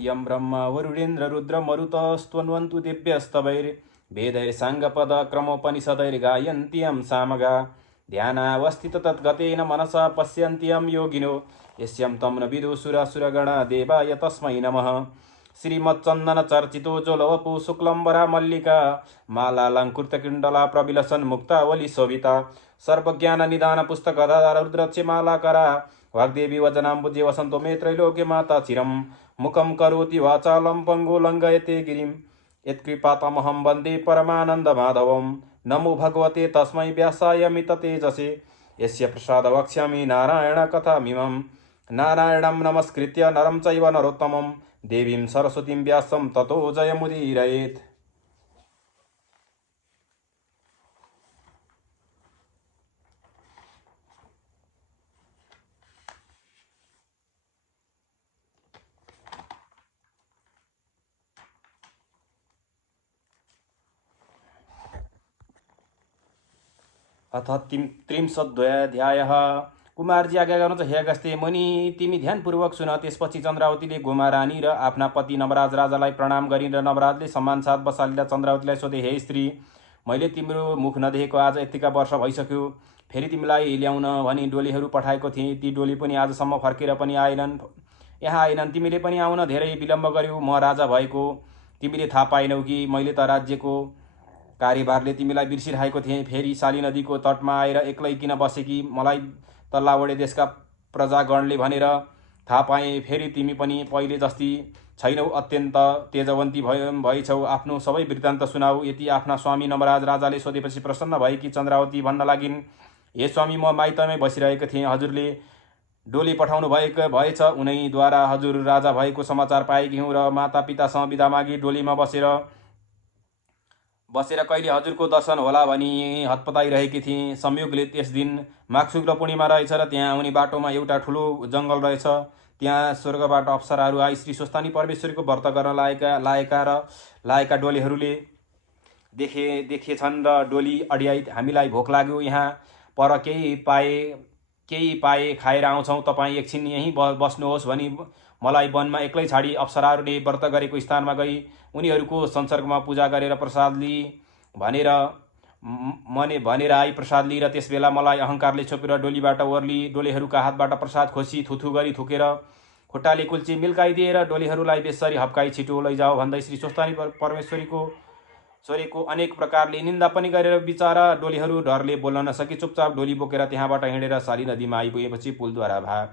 यम ब्रह्मा वरुणेन्द्र रुद्र मरुतस्त्वन्वन्तु दिव्यस्तवैर्वेदैर्साङ्गपदक्रमोपनिषदैर्गायन्त्यं सामगा ध्यानावस्थित तद्गतेन मनसा पश्यन्त्यं योगिनो यस्यं तं न विदुसुरासुरगणा देवाय तस्मै नमः। श्रीमच्चन्दन चर्चितो जोलवपु शुक्लम्बरा मल्लिका मालालङ्कृतकिण्डला प्रविलसन् मुक्तावली शोभिता सर्वज्ञान निदान पुस्तक रुद्रक्षमालाकरा वाग्देवी वचनाम्बुजे वसन्तो मे त्रैलोक्य माता चिरं मुखं करोति वाचालं पङ्गु लङ्घयते गिरिं यत्कृपातमहं वन्दे परमानन्द माधवं। नमो भगवते तस्मै व्यासाय मिततेजसे यस्य प्रसाद वक्ष्यामि नारायण कथामिमं। नारायणं नमस्कृत्य नरं चैव नरोत्तमं देवीं सरस्वतीं व्यासं ततो जयमुदीरयेत्। अथ त्रिंशद्वयाध्यायः। कुमारजी आज्ञा गर्नुहुन्छ हे अगस्त्य मुनि, तिमी ध्यानपूर्वक सुन। त्यसपछि चन्द्रावतीले गोमा रानी र आफ्ना पति नवराज राजालाई प्रणाम गरिन् र नवराजले सम्मान साथ बसालेर चन्द्रावतीलाई सोधे, हे स्त्री, मैले तिम्रो मुख नदेखेको आज यतिका वर्ष भइसक्यो। फेरि तिमीलाई ल्याउन भनी डोलीहरू पठाएको थिएँ, ती डोली पनि आजसम्म फर्केर पनि आएनन्, यहाँ आएनन्। तिमीले पनि आउन धेरै विलम्ब गर्यौ। म राजा भएको तिमीले थाहा पाएनौ कि मैले त राज्यको कार्यभारले तिमीलाई बिर्सिरहेको थिएँ। फेरि शाली नदीको तटमा आएर एक्लै किन बसेकी मलाई तल्लावडे देशका प्रजागणले भनेर थाहा पाएँ। फेरि तिमी पनि पहिले जस्ती छैनौ, अत्यन्त तेजवन्ती भएछौ। आफ्नो सबै वृत्तान्त सुनाऊ। यति आफ्ना स्वामी नवराज राजाले सोधेपछि प्रसन्न भएकी चन्द्रावती भन्न लागिन्, हे स्वामी, म माइतमै बसिरहेको थिएँ। हजुरले डोली पठाउनु भएछ, उनैद्वारा हजुर राजा भएको समाचार पाएकी हुँ र माता पितासँग बिदा मागी डोलीमा बसेर कहिले हजुरको दर्शन होला भनी हतपताइरहेकी थिएँ। संयोगले त्यस दिन माघ शुक्ल पूर्णिमा रहेछ र त्यहाँ आउने बाटोमा एउटा ठुलो जङ्गल रहेछ। त्यहाँ स्वर्गबाट अप्सराहरू आई श्री स्वस्तानी परमेश्वरीको व्रत गर्न लाएका डोलीहरूले देखेछन् र डोली अड्याई हामीलाई भोक लाग्यो, यहाँ पर केही पाए खाएर आउँछौँ, तपाईँ एकछिन यहीँ बस्नुहोस् भनी मलाई वनमा एक्लै छाडी अप्सराहरूले व्रत गरेको स्थानमा गई उनीहरूको संसर्गमा पूजा गरेर प्रसाद लिई भनेर आई। प्रसाद लिएर त्यसबेला मलाई अहङ्कारले छोपेर डोलीबाट ओर्ली डोलीहरूका हातबाट प्रसाद खोसी थुथु गरी थुकेर खुट्टाले कुल्ची मिल्काइदिएर डोलीहरूलाई बेसरी हप्काई छिटो लैजाऊ भन्दै श्री स्वस्तानी परमेश्वरीको अनेक प्रकारले निन्दा पनि गरेर बिचारा डोलीहरू डरले बोल्न नसकी चुपचाप डोली बोकेर त्यहाँबाट हिँडेर शाली नदीमा आइपुगेपछि पुलद्वारा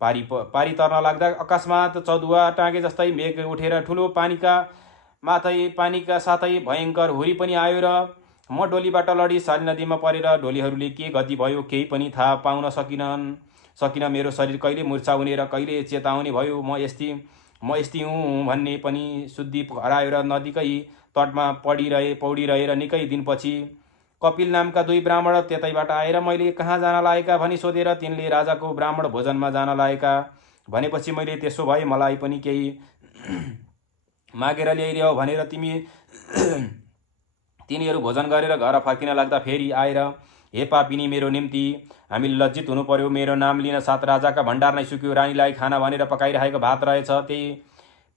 पारी तर्न लाग्दा अकस्मात चौधुवा टाँगे जस्तै मेघ उठेर ठुलो पानीका साथै भयङ्कर हुरी पनि आयो र म डोलीबाट लडी शाली नदीमा परेर डोलीहरूले के गति भयो केही पनि थाहा पाउन सकिन। मेरो शरीर कहिले मुर्छा हुने र कहिले चेताउने भयो। म यस्ती हुँ भन्ने पनि शुद्धि हरायो र नदीकै तटमा पौडिरहेर निकै दिनपछि कपिल नामका दुई ब्राह्मण त्यतैबाट आएर मैले कहाँ जान लागेका भनी सोधेर तिनले राजाको ब्राह्मण भोजनमा जान लागेका भनेपछि मैले त्यसो भए मलाई पनि केही मागेर ल्याइदेऊ भनेर तिनीहरू भोजन गरेर घर फर्किन लाग्दा फेरि आएर, हे पापिनी, मेरो निम्ति हामीले लज्जित हुनु पर्यो। मेरो नाम लिन साथ राजाका भण्डार नै सुक्यो। रानीलाई खाना भनेर पकाइरहेको भात रहेछ,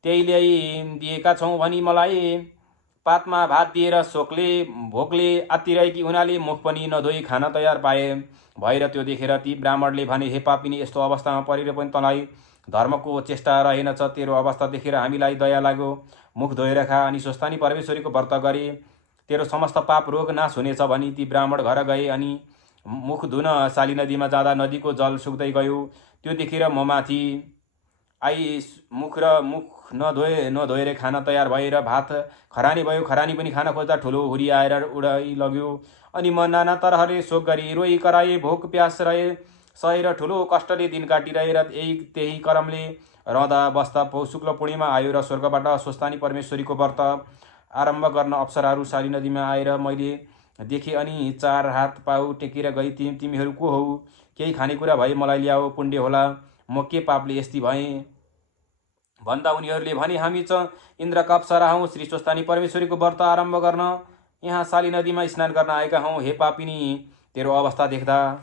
त्यही ल्याइदिएका छौँ भनी मलाई पातमा भात दिएर भोकले आत्तिरहेकी हुनाले मुख पनि नधोई खाना तयार भएर त्यो देखेर ती ब्राह्मणले भने, हे पापिनी, यस्तो अवस्थामा परेर पनि तँलाई धर्मको चेष्टा रहेनछ। तेरो अवस्था देखेर हामीलाई दया लाग्यो। मुख धोएर खा अनि स्वस्तानी परमेश्वरीको व्रत गरे तेरो समस्त पाप रोग नाश हुनेछ भनी ती ब्राह्मण घर गए। अनि मुख धुन शाली नदीमा जाँदा नदीको जल सुक्दै गयो। त्यो देखेर म माथि आई मुख नधोएर खाना तयार भएर भात खरानी भयो। खरानी पनि खान खोज्दा ठुलो हुरी आएर उडाइ लग्यो। अनि म नाना तरहले शोक गरी रोई कराए, भोक प्यास सहेर ठुलो कष्टले दिन काटिरहेर त्यही क्रमले रहँदा बस्दा पौष शुक्ल पूर्णिमा आयो र स्वर्गबाट स्वस्तानी परमेश्वरीको व्रत आरम्भ गर्न अप्सराहरू शाली नदीमा आएर मैले देखेँ। अनि चार हात पाउ टेकेर गई, तिमीहरू को हौ? केही खानेकुरा भए मलाई ल्याऊ, पुण्य होला। म के पापले यस्ती भएँ भन्दा उनीहरूले भने, हामी इन्द्रका अप्सरा हौँ, श्री स्वस्तानी परमेश्वरीको व्रत आरम्भ गर्न यहाँ शाली नदीमा स्नान गर्न आएका हौँ। हे पापिनी, तेरो अवस्था देख्दा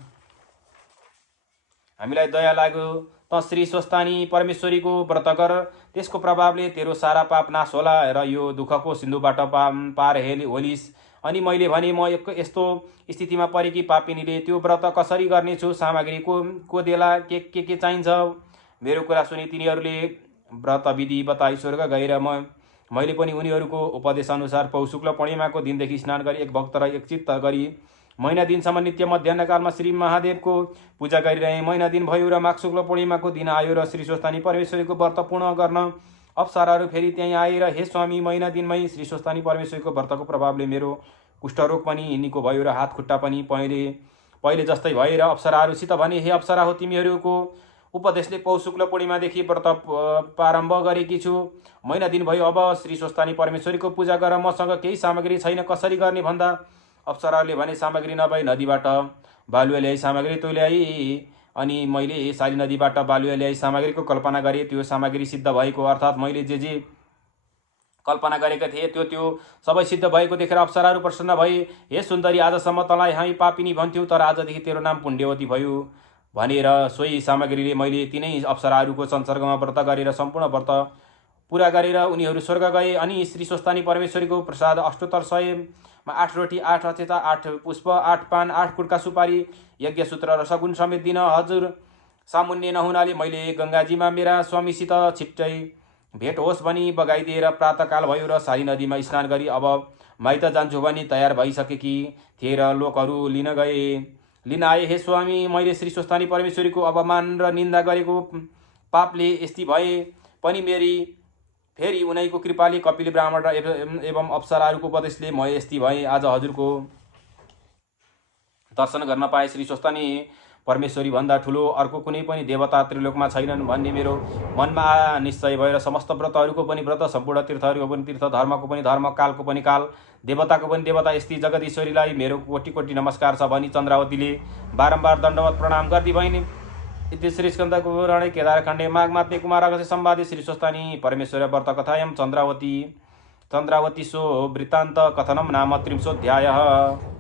हामीलाई दया लाग्यो। त श्री स्वस्तानी परमेश्वरीको व्रत गर, त्यसको प्रभावले तेरो सारा पाप नाश होला र यो दुःखको सिन्धुबाट पार होलिस्। अनि मैले भने म यस्तो स्थितिमा परे कि पापिनीले त्यो व्रत कसरी गर्नेछु, सामग्री को देला, के चाहिन्छ। मेरो कुरा सुनि तिनीहरूले व्रत विधि बताई स्वर्ग गएर मैले पनि उनीहरूको उपदेशअनुसार पौष शुक्ल पूर्णिमाको दिनदेखि स्नान गरी एक भक्त र एक चित्त गरी महिना दिनसम्म नित्य मध्याह्नकालमा श्री महादेवको पूजा गरिरहे। महिना दिन भयो र माघ शुक्ल पूर्णिमाको दिन आयो र श्री स्वस्तानी परमेश्वरीको व्रत पूर्ण गर्न अप्सराहरू फेरि त्यहीँ आए र हे स्वामी, महिना दिनमै श्री स्वस्तानी परमेश्वरीको व्रतको प्रभावले मेरो कुष्ठरोग पनि निको भयो र हात खुट्टा पनि पहिले जस्तै भए। र अप्सराहरूसित भने, हे अप्सरा हो, तिमीहरूको उपदेशले पौष शुक्ल पूर्णिमादेखि व्रत प्रारम्भ गरेकी छु। महिना दिन भयो, अब श्री स्वस्तानी परमेश्वरीको पूजा गर। मसँग केही सामग्री छैन, कसरी गर्ने भन्दा अप्सराहरूले भने, सामग्री नभई नदीबाट बालुवा ल्याई सामग्री तँ ल्याई। अनि मैले साली नदीबाट बालुवा ल्याई सामग्रीको कल्पना गरेँ। त्यो सामग्री सिद्ध भएको, अर्थात् मैले जे कल्पना गरेका थिए त्यो सबै सिद्ध भएको देखेर अप्सराहरू प्रसन्न भए। हे सुन्दरी, आजसम्म तँलाई हामी पापिनी भन्थ्यौँ, तर आजदेखि तेरो नाम पुण्यवती भयो भनेर सोही सामग्रीले मैले तिनै अप्सराहरूको संसर्गमा व्रत गरेर सम्पूर्ण व्रत पुरा गरेर उनीहरू स्वर्ग गए। अनि श्री स्वस्तानी परमेश्वरीको प्रसाद अष्टोत्तर 100मा 8 रोटी, 8 अक्षता, 8 पुष्प, 8 पान, 8 कुटका सुपारी, यज्ञसूत्र र सगुन समेत दिन हजुर सामुन्य नहुनाले मैले गङ्गाजीमा मेरा स्वामीसित छिट्टै भेट होस् भनी बगाइदिएर प्रातःकाल भयो र सारी नदीमा स्नान गरी अब माइत जान्छु भनी तयार भइसकेकी थिए र लोकहरू लिन आए। हे स्वामी, मैले श्री स्वस्तानी परमेश्वरीको अवमान र निन्दा गरेको पापले यस्ती भए पनि फेरि उनैको कृपाले कपिल ब्राह्मण र एवं अप्सराहरूको उपदेशले म यस्ती भएँ। आज हजुरको दर्शन गर्न पाए। श्री स्वस्तानी परमेश्वरी भन्दा ठुलो अर्को कुनै पनि देवता त्रिलोकमा छैनन् भन्ने मेरो मनमा निश्चय भएर समस्त व्रतहरूको पनि व्रत, सम्पूर्ण तीर्थहरूको पनि तीर्थ, धर्मको पनि धर्म, कालको पनि काल, देवताको पनि देवता, यस्ती जगदीश्वरीलाई मेरो कोटि कोटि नमस्कार छ भनी चन्द्रावतीले बारम्बार दण्डवत प्रणाम गर्दी भइन्। इति श्री स्कन्द पुराणे केदारखण्डे माघमात्म्ये कुमारागस्य संवादे श्री स्वस्तानी परमेश्वर व्रत कथायां चन्द्रावती सो वृत्तान्त कथनं नाम 30 अध्यायः।